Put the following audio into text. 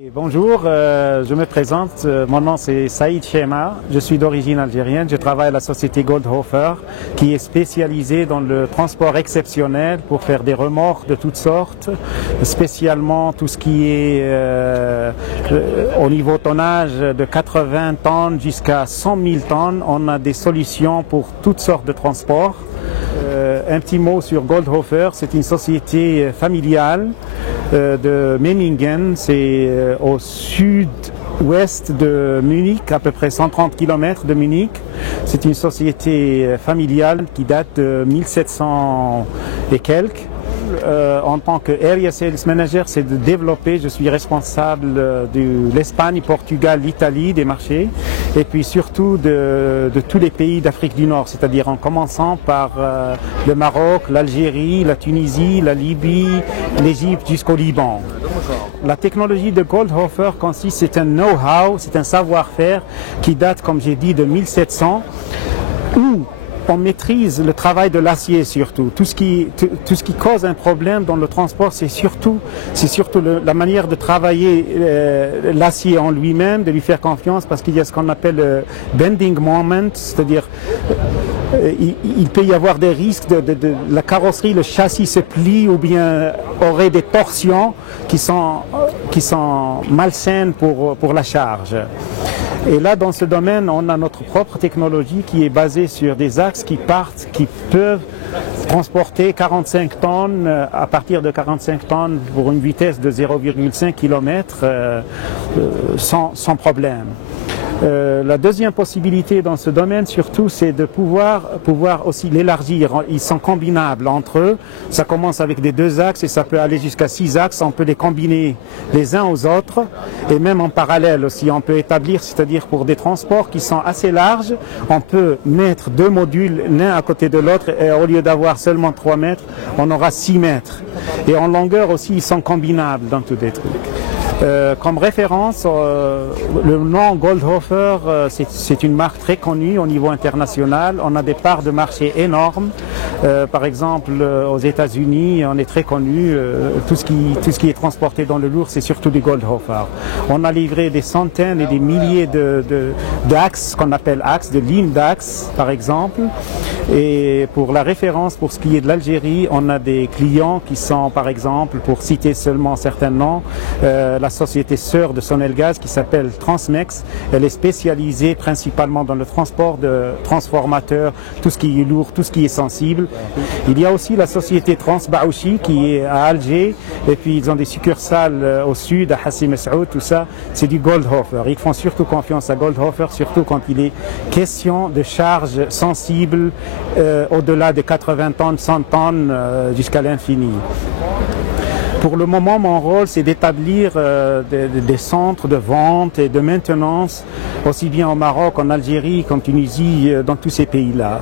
Bonjour, je me présente, mon nom c'est Saïd Chema, je suis d'origine algérienne, je travaille à la société Goldhofer qui est spécialisée dans le transport exceptionnel pour faire des remorques de toutes sortes, spécialement tout ce qui est au niveau tonnage de 80 tonnes jusqu'à 100 000 tonnes, on a des solutions pour toutes sortes de transports. Un petit mot sur Goldhofer, c'est une société familiale de Memmingen, c'est au sud-ouest de Munich, à peu près 130 km de Munich. C'est une société familiale qui date de 1700 et quelques. En tant que Area Sales Manager, c'est de développer, je suis responsable de l'Espagne, Portugal, l'Italie, des marchés, et puis surtout de tous les pays d'Afrique du Nord, c'est-à-dire en commençant par le Maroc, l'Algérie, la Tunisie, la Libye, l'Égypte jusqu'au Liban. La technologie de Goldhofer consiste, c'est un know-how, c'est un savoir-faire qui date, comme j'ai dit, de 1700, où on maîtrise le travail de l'acier surtout. Tout ce qui cause un problème dans le transport, c'est surtout la manière de travailler l'acier en lui-même, de lui faire confiance, parce qu'il y a ce qu'on appelle le bending moment, c'est-à-dire il peut y avoir des risques de la carrosserie, le châssis se plie ou bien aurait des torsions qui sont malsaines pour la charge. Et là, dans ce domaine, on a notre propre technologie qui est basée sur des axes qui peuvent transporter 45 tonnes à partir de 45 tonnes pour une vitesse de 0,5 km sans problème. La deuxième possibilité dans ce domaine surtout, c'est de pouvoir aussi l'élargir. Ils sont combinables entre eux. Ça commence avec des 2 axes et ça peut aller jusqu'à 6 axes. On peut les combiner les uns aux autres et même en parallèle aussi. On peut établir, c'est-à-dire pour des transports qui sont assez larges, on peut mettre 2 modules l'un à côté de l'autre et au lieu d'avoir seulement 3 mètres, on aura 6 mètres. Et en longueur aussi, ils sont combinables dans tous les trucs. Comme référence, le nom Goldhofer, c'est une marque très connue au niveau international. On a des parts de marché énormes. Par exemple, aux États-Unis, on est très connu. Tout ce qui est transporté dans le lourd, c'est surtout du Goldhofer. On a livré des centaines et des milliers d'axes, qu'on appelle axes, de lignes d'axes, par exemple. Et pour la référence, pour ce qui est de l'Algérie, on a des clients qui sont, par exemple, pour citer seulement certains noms, la société sœur de Sonelgaz qui s'appelle Transmex. Elle est spécialisée principalement dans le transport de transformateurs, tout ce qui est lourd, tout ce qui est sensible. Il y a aussi la société Transbaouchi qui est à Alger et puis ils ont des succursales au sud, à Hassi Messoud, tout ça, c'est du Goldhofer. Ils font surtout confiance à Goldhofer, surtout quand il est question de charges sensibles au-delà de 80 tonnes, 100 tonnes jusqu'à l'infini. Pour le moment, mon rôle, c'est d'établir des centres de vente et de maintenance, aussi bien au Maroc, en Algérie qu'en Tunisie, dans tous ces pays-là.